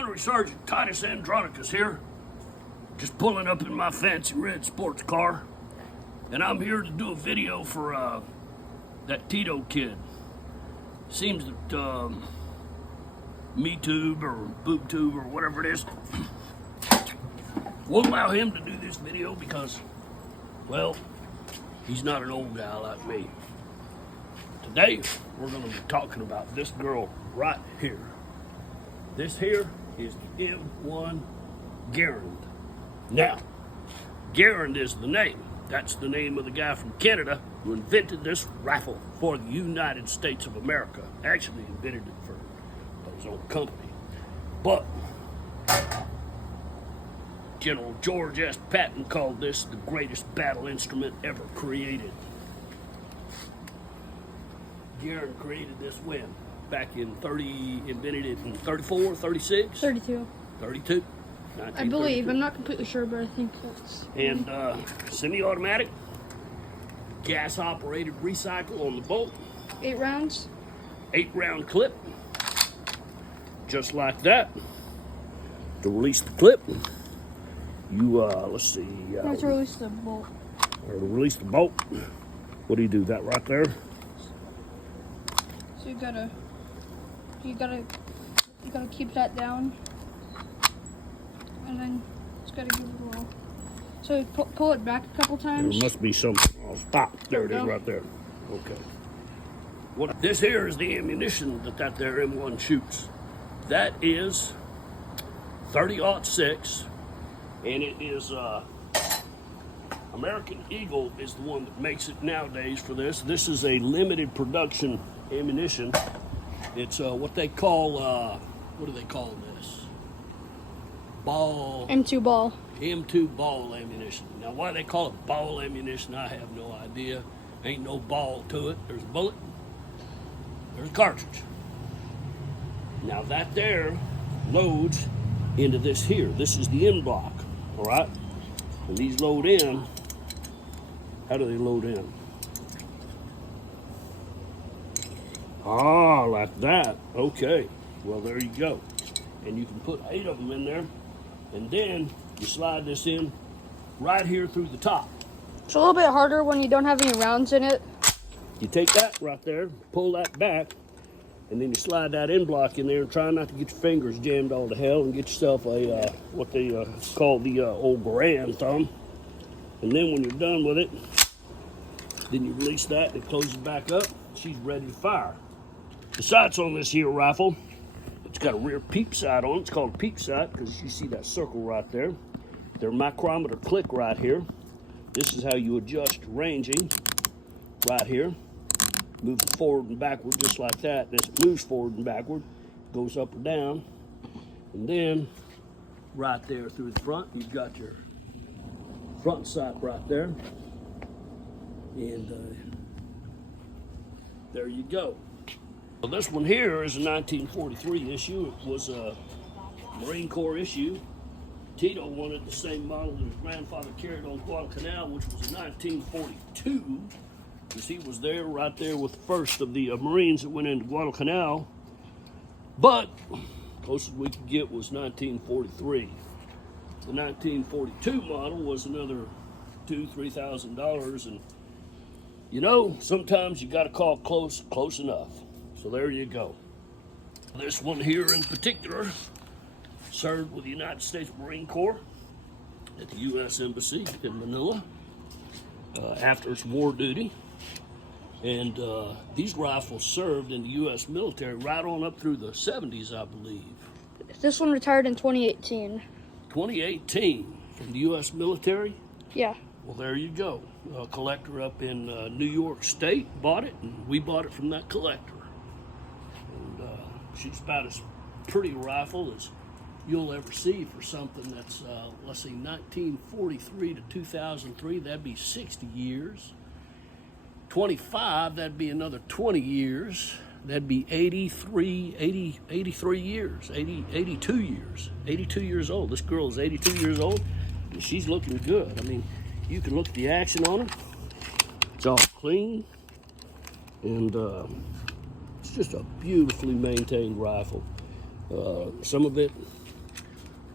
Gunnery Sergeant Titus Andronicus here, just pulling up in my fancy red sports car, and I'm here to do a video for that Tito kid. Seems that MeTube or BoobTube or whatever it is won't allow him to do this video because, well, he's not an old guy like me. Today, we're going to be talking about this girl right here. This here is the M1 Garand. Now, Garand is the name. That's the name of the guy from Canada who invented this rifle for the United States of America. Actually invented it for his own company. But General George S. Patton called this the greatest battle instrument ever created. Garand created this when? Back in invented it in 34, 36? 32. 32? I believe. I'm not completely sure, but I think that's... And semi-automatic, gas-operated recycle on the bolt. 8 rounds. 8-round clip. Just like that. To release the clip, you, let's see. You have to release the bolt. Or to release the bolt. What do you do? That right there? So you gotta keep that down, and then it's gotta give it a little. So you pull it back a couple times. There must be some. Oh, stop! There it is, right there. Okay. What this here is the ammunition that there M1 shoots. That is 30-06, and it is American Eagle is the one that makes it nowadays for this. This is a limited production ammunition. It's what they call, what do they call this? Ball. M2 ball. M2 ball ammunition. Now, why they call it ball ammunition, I have no idea. Ain't no ball to it. There's a bullet. There's a cartridge. Now, that there loads into this here. This is the end block, all right? When these load in, how do they load in? Ah, like that. Okay. Well, there you go. And you can put 8 of them in there. And then you slide this in right here through the top. It's a little bit harder when you don't have any rounds in it. You take that right there, pull that back, and then you slide that end block in there and try not to get your fingers jammed all to hell and get yourself a, what they call the old Garand thumb. And then when you're done with it, then you release that and it closes back up. She's ready to fire. The sights on this here rifle, it's got a rear peep sight on it. It's called a peep sight because you see that circle right there. Their micrometer click right here. This is how you adjust ranging right here. Moves it forward and backward just like that. This moves forward and backward, goes up or down. And then right there through the front, you've got your front sight right there. And there you go. Well, this one here is a 1943 issue. It was a Marine Corps issue. Tito wanted the same model that his grandfather carried on Guadalcanal, which was a 1942, because he was there right there with the first of the Marines that went into Guadalcanal. But closest we could get was 1943. The 1942 model was another $2,000-$3,000, and you know, sometimes you got to call close enough. So there you go. This one here in particular served with the United States Marine Corps at the U.S. Embassy in Manila after its war duty. And these rifles served in the U.S. military right on up through the 70s, I believe. This one retired in 2018. 2018 from the U.S. military? Yeah. Well, there you go. A collector up in New York State bought it, and we bought it from that collector. And she's about as pretty a rifle as you'll ever see for something that's, let's see, 1943 to 2003, that'd be 60 years. 25, that'd be another 20 years. That'd be 83 years, 82 years. 82 years old. This girl is 82 years old, and she's looking good. I mean, you can look at the action on her. It's all clean, and it's just a beautifully maintained rifle. Some of it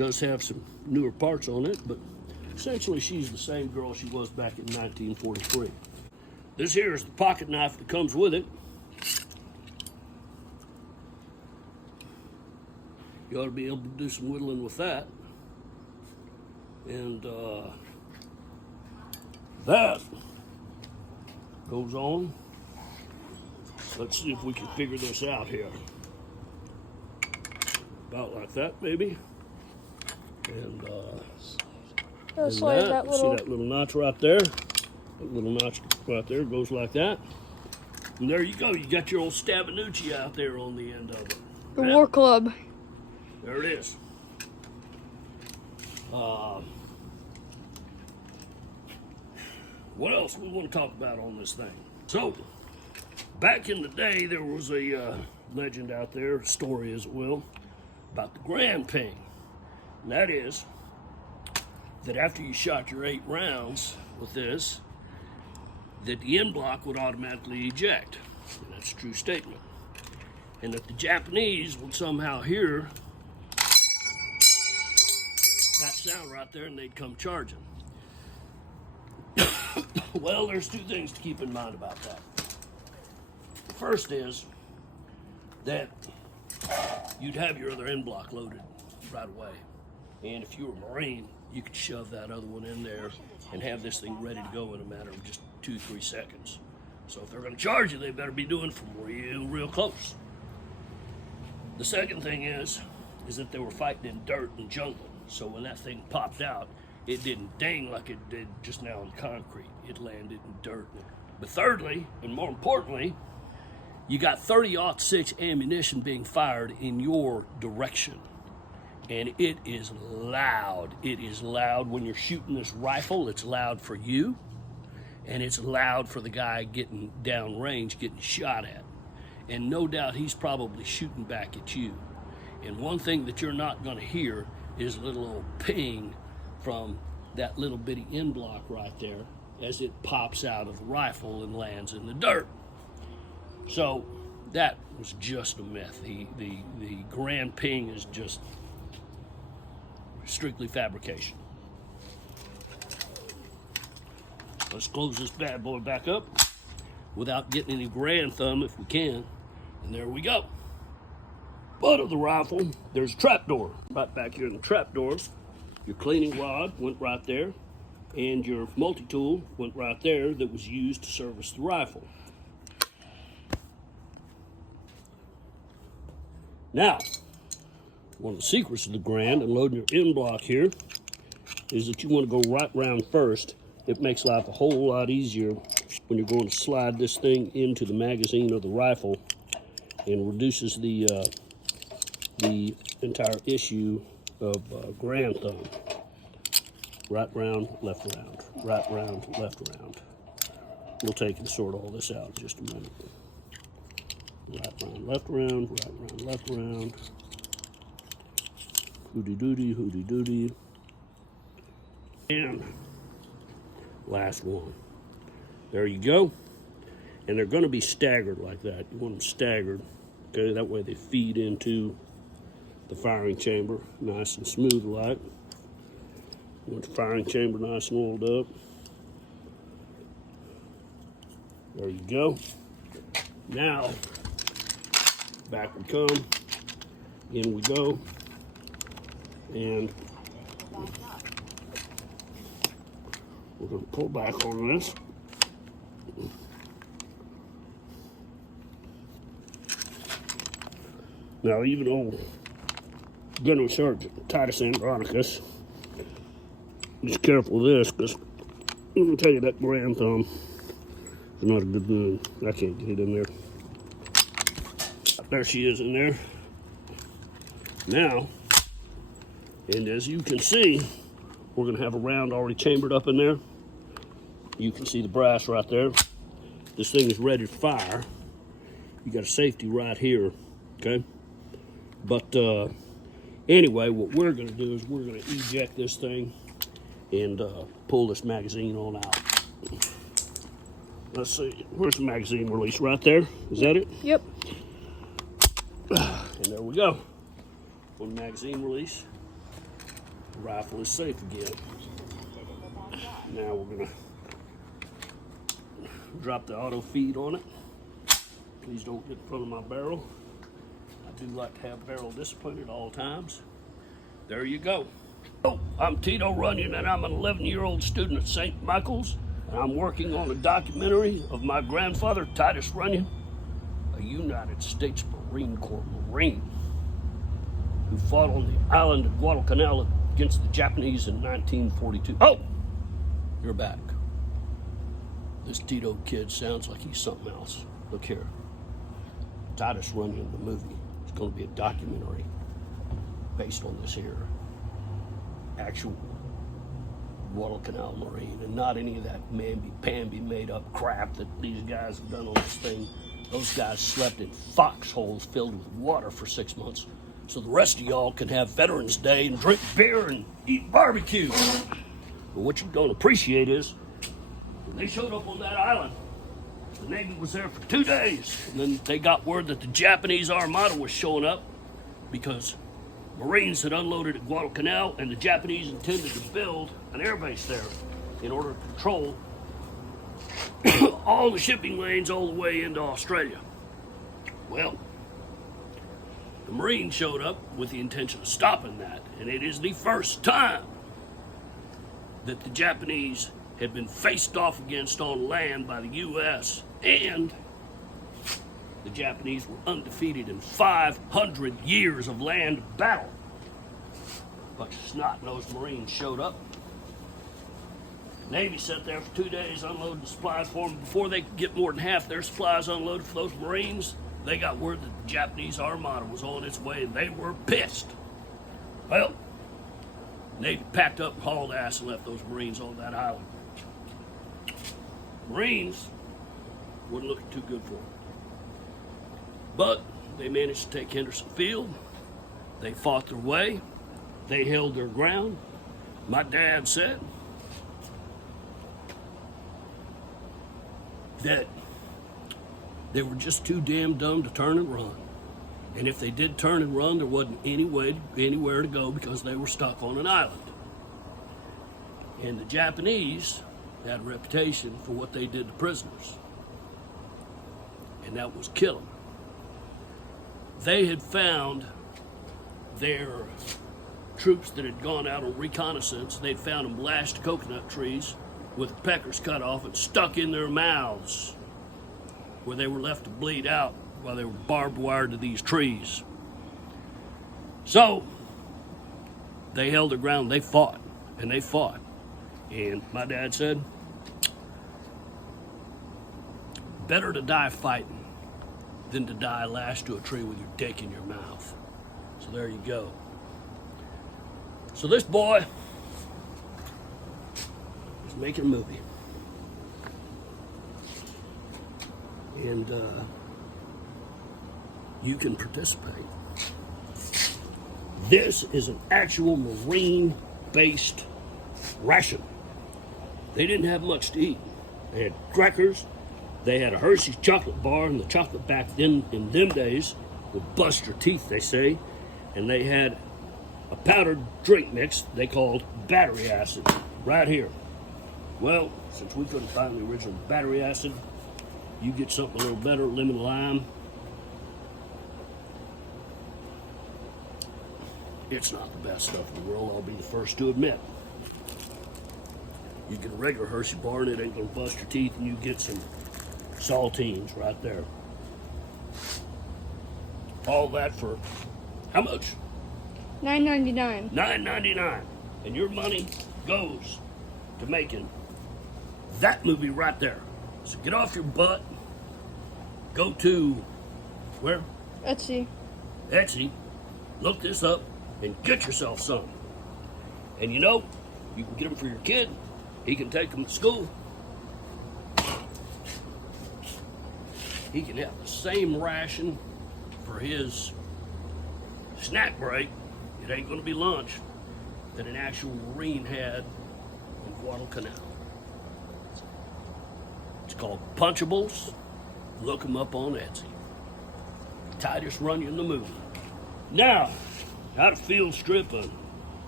does have some newer parts on it, but essentially she's the same girl she was back in 1943. This here is the pocket knife that comes with it. You ought to be able to do some whittling with that. And that goes on. Let's see if we can figure this out here. About like that, maybe. And slide that little. see that little notch right there? That little notch right there goes like that. And there you go. You got your old Stabinucci out there on the end of it. The War Club. There it is. What else we want to talk about on this thing? So, back in the day, there was a legend out there, a story as it will, about the Garand ping. And that is that after you shot your 8 rounds with this, that the end block would automatically eject. And that's a true statement. And that the Japanese would somehow hear that sound right there and they'd come charging. Well, there's 2 things to keep in mind about that. The first is that you'd have your other end block loaded right away. And if you were a Marine, you could shove that other one in there and have this thing ready to go in a matter of just 2-3 seconds. So if they're going to charge you, they better be doing it from real close. The second thing is that they were fighting in dirt and jungle. So when that thing popped out, it didn't ding like it did just now in concrete. It landed in dirt. But thirdly, and more importantly, you got 30-06 ammunition being fired in your direction. And it is loud. It is loud when you're shooting this rifle. It's loud for you. And it's loud for the guy getting down range, getting shot at. And no doubt he's probably shooting back at you. And one thing that you're not going to hear is a little old ping from that little bitty end block right there as it pops out of the rifle and lands in the dirt. So that was just a myth. The Garand ping is just strictly fabrication. Let's close this bad boy back up without getting any Garand thumb if we can. And there we go. Butt of the rifle, there's a trap door right back here in the trap door. Your cleaning rod went right there, and your multi-tool went right there that was used to service the rifle. Now, one of the secrets of the Garand and loading your end block here is that you want to go right round first. It makes life a whole lot easier when you're going to slide this thing into the magazine of the rifle and reduces the entire issue of Garand thumb. Right round, left round, right round, left round. We'll take and sort all this out in just a minute. Right round, left round, right round, left round. Hooty doody, hooty doody. And last one. There you go. And they're going to be staggered like that. You want them staggered. Okay, that way they feed into the firing chamber nice and smooth like. You want the firing chamber nice and oiled up. There you go. Now, back we come. In we go. And we're going to pull back on this. Now, even old Gunnery Sergeant Titus Andronicus is careful of this, because I'm going to tell you that Garand thumb is not a good thing. I can't get in there. There she is in there. Now, and as you can see, we're going to have a round already chambered up in there. You can see the brass right there. This thing is ready to fire. You got a safety right here, okay? But anyway, what we're going to do is we're going to eject this thing and pull this magazine on out. Let's see, where's the magazine release? Right there, is that it? Yep. And there we go. One magazine release. Rifle is safe again. Now we're gonna drop the auto feed on it. Please don't get in front of my barrel. I do like to have barrel discipline at all times. There you go. Oh, I'm Tito Runyon, and I'm an 11-year-old student at St. Michael's, and I'm working on a documentary of my grandfather, Titus Runyon, a United States Marine Corps Marine who fought on the island of Guadalcanal against the Japanese in 1942. Oh, you're back. This Tito kid sounds like he's something else. Look here. Titus Runyon, the movie. It's going to be a documentary based on this here actual Guadalcanal Marine, and not any of that mamby-pamby made-up crap that these guys have done on this thing. Those guys slept in foxholes filled with water for 6 months, so the rest of y'all can have Veterans Day and drink beer and eat barbecue. But what you're going to appreciate is, when they showed up on that island, the Navy was there for 2 days, and then they got word that the Japanese Armada was showing up because Marines had unloaded at Guadalcanal, and the Japanese intended to build an airbase there in order to control all the shipping lanes all the way into Australia. Well, the Marines showed up with the intention of stopping that, and it is the first time that the Japanese had been faced off against on land by the U.S., and the Japanese were undefeated in 500 years of land battle. A bunch of snot-nosed Marines showed up. The Navy sat there for 2 days unloading supplies for them. Before they could get more than half their supplies unloaded for those Marines, they got word that the Japanese Armada was on its way, and they were pissed. Well, the Navy packed up, hauled ass, and left those Marines on that island. Marines wasn't looking too good for them. But they managed to take Henderson Field. They fought their way. They held their ground. My dad said that they were just too damn dumb to turn and run. And if they did turn and run, there wasn't anywhere to go because they were stuck on an island. And the Japanese had a reputation for what they did to prisoners, and that was kill them. They had found their troops that had gone out on reconnaissance. They'd found them lashed to coconut trees with peckers cut off and stuck in their mouths, where they were left to bleed out while they were barbed wired to these trees. So they held their ground. They fought, and they fought. And my dad said, better to die fighting than to die lashed to a tree with your dick in your mouth. So there you go. So this boy is making a movie. And you can participate. This is an actual Marine-based ration. They didn't have much to eat. They had crackers. They had a Hershey's chocolate bar, and the chocolate back then, in them days, would bust your teeth, they say. And they had a powdered drink mix they called battery acid, right here. Well, since we couldn't find the original battery acid, you get something a little better, lemon lime. It's not the best stuff in the world, I'll be the first to admit. You get a regular Hershey bar and it ain't gonna bust your teeth, and you get some saltines right there. All that for how much? $9.99. $9.99. And your money goes to making that movie right there. So get off your butt, go to where? Etsy. Etsy, look this up, and get yourself some. And you know, you can get them for your kid. He can take them to school. He can have the same ration for his snack break. It ain't gonna be lunch, that an actual Marine had in Guadalcanal. It's called Punchables. Look them up on Etsy. Titus Runyon the movie. Now, out of field strip of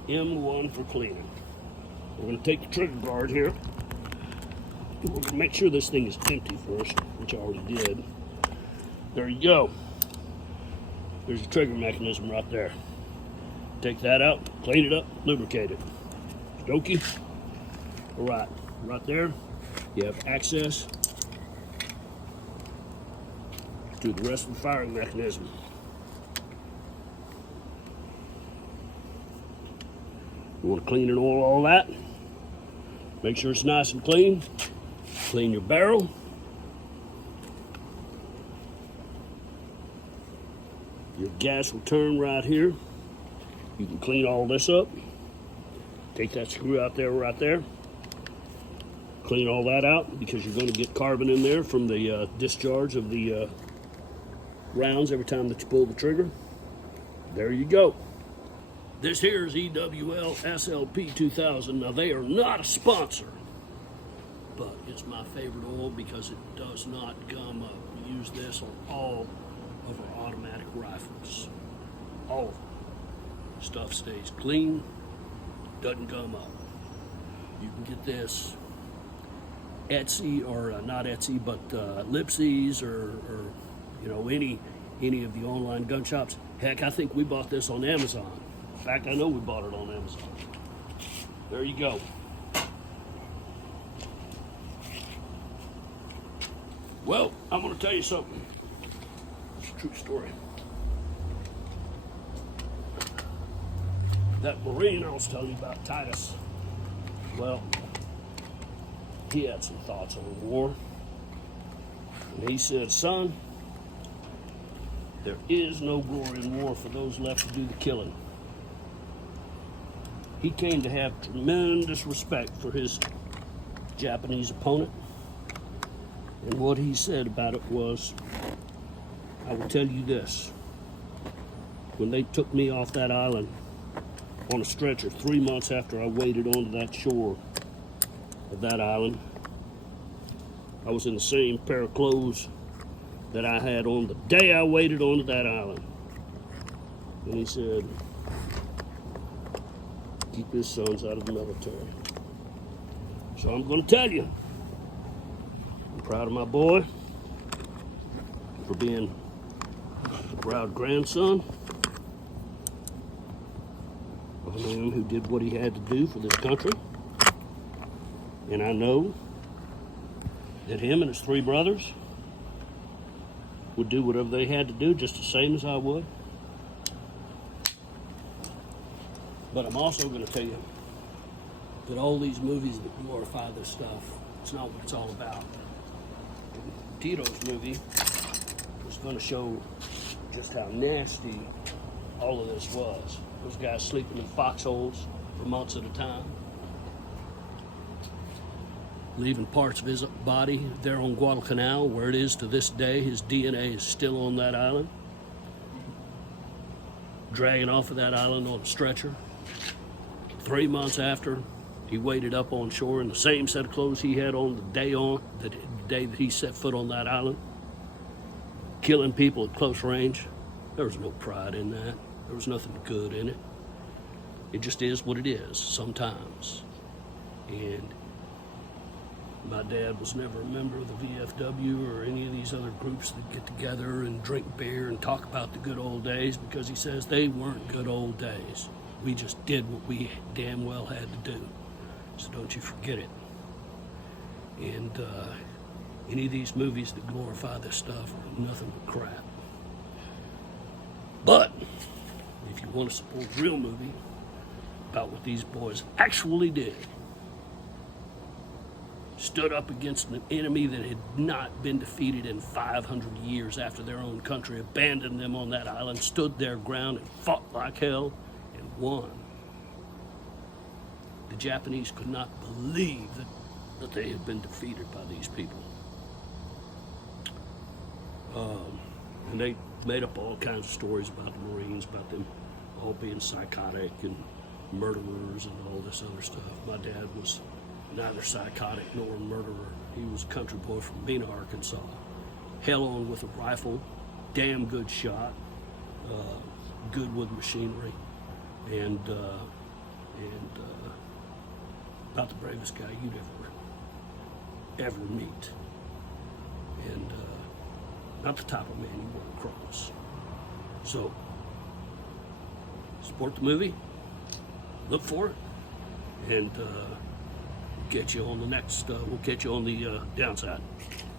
M1 for cleaning. We're going to take the trigger guard here. We're going to make sure this thing is empty first, which I already did. There you go. There's your trigger mechanism right there. Take that out, clean it up, lubricate it. Okey. All right, right there, you have access to the rest of the firing mechanism. You want to clean and oil all that. Make sure it's nice and clean. Clean your barrel. Your gas return right here. You can clean all this up. Take that screw out there, right there. Clean all that out because you're going to get carbon in there from the discharge of the rounds every time that you pull the trigger. There you go. This here is EWL SLP 2000. Now they are not a sponsor, but it's my favorite oil because it does not gum up. We use this on all of our automatic rifles. All of them. Stuff stays clean, doesn't gum up. You can get this Etsy, or not Etsy, but Lipsy's, or you know, any of the online gun shops. Heck, I think we bought this on Amazon. In fact, I know we bought it on Amazon. There you go. Well, I'm going to tell you something. It's a true story. That Marine I was telling you about, Titus, well, he had some thoughts on the war. And he said, son, there is no glory in war for those left to do the killing. He came to have tremendous respect for his Japanese opponent. And what he said about it was, I will tell you this. When they took me off that island on a stretcher 3 months after I waded onto that shore of that island, I was in the same pair of clothes that I had on the day I waded onto that island. And he said, keep his sons out of the military. So I'm going to tell you, I'm proud of my boy for being a proud grandson of a man who did what he had to do for this country. And I know that him and his 3 brothers would do whatever they had to do, just the same as I would. But I'm also going to tell you that all these movies that glorify this stuff, it's not what it's all about. Tito's movie was going to show just how nasty all of this was. Those guys sleeping in foxholes for months at a time, leaving parts of his body there on Guadalcanal, where it is to this day. His DNA is still on that island, dragging off of that island on a stretcher. 3 months after he waded up on shore in the same set of clothes he had on the day that he set foot on that island, killing people at close range. There was no pride in that. There was nothing good in it. It just is what it is sometimes. And my dad was never a member of the VFW or any of these other groups that get together and drink beer and talk about the good old days, because he says they weren't good old days. We just did what we damn well had to do. So don't you forget it. And any of these movies that glorify this stuff are nothing but crap. But if you want to support a real movie about what these boys actually did, stood up against an enemy that had not been defeated in 500 years after their own country abandoned them on that island, stood their ground and fought like hell and won. The Japanese could not believe that they had been defeated by these people. And they made up all kinds of stories about the Marines, about them all being psychotic and murderers and all this other stuff. My dad was neither psychotic nor a murderer. He was a country boy from Mena, Arkansas. Hell on with a rifle, damn good shot, good with machinery, and and not the bravest guy you'd ever meet, and not the type of man you want to cross. So, support the movie, look for it, and we'll catch you on the next. We'll catch you on the downside.